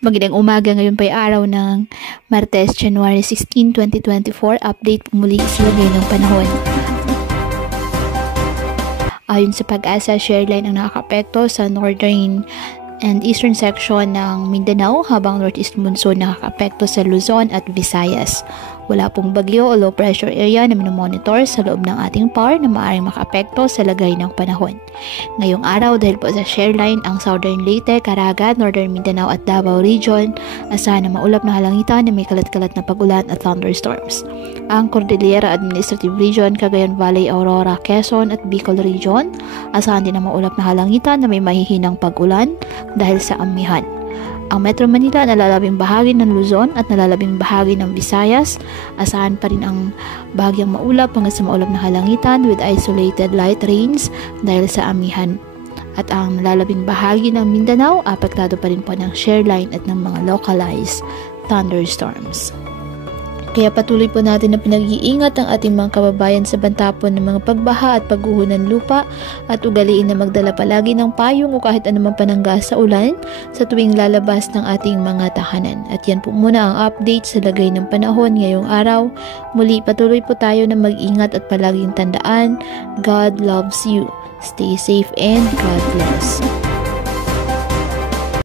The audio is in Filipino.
Magandang umaga, ngayon pa araw ng Martes, January 16, 2024. Update muli sa lagay ng panahon. Ayon sa Pag-asa, Shareline ang nakakapekto sa northern and eastern section ng Mindanao, habang northeast monsoon nakakapekto sa Luzon at Visayas. Wala pong bagyo o low pressure area na minomonitor sa loob ng ating PAR na maaaring makaapekto sa lagay ng panahon. Ngayong araw, dahil po sa Shareline, ang Southern Leyte, Caraga, Northern Mindanao at Davao Region, asahan na maulap na halangitan na may kalat-kalat na pag-ulan at thunderstorms. Ang Cordillera Administrative Region, Cagayan Valley, Aurora, Quezon at Bicol Region, asahan din na maulap na halangitan na may mahihinang pag-ulan dahil sa amihan. Ang Metro Manila, nalalabing bahagi ng Luzon at nalalabing bahagi ng Visayas, asahan pa rin ang bahagyang maulap hanggang sa maulap na halangitan with isolated light rains dahil sa amihan. At ang nalalabing bahagi ng Mindanao, apektado pa rin po ng Shareline at ng mga localized thunderstorms. Kaya patuloy po natin na pinag-iingat ang ating mga kababayan sa banta po ng mga pagbaha at pagguho ng lupa, at ugaliin na magdala palagi ng payong o kahit anumang panangga sa ulan sa tuwing lalabas ng ating mga tahanan. At yan po muna ang update sa lagay ng panahon ngayong araw. Muli, patuloy po tayo na mag-ingat at palaging tandaan, God loves you. Stay safe and God bless.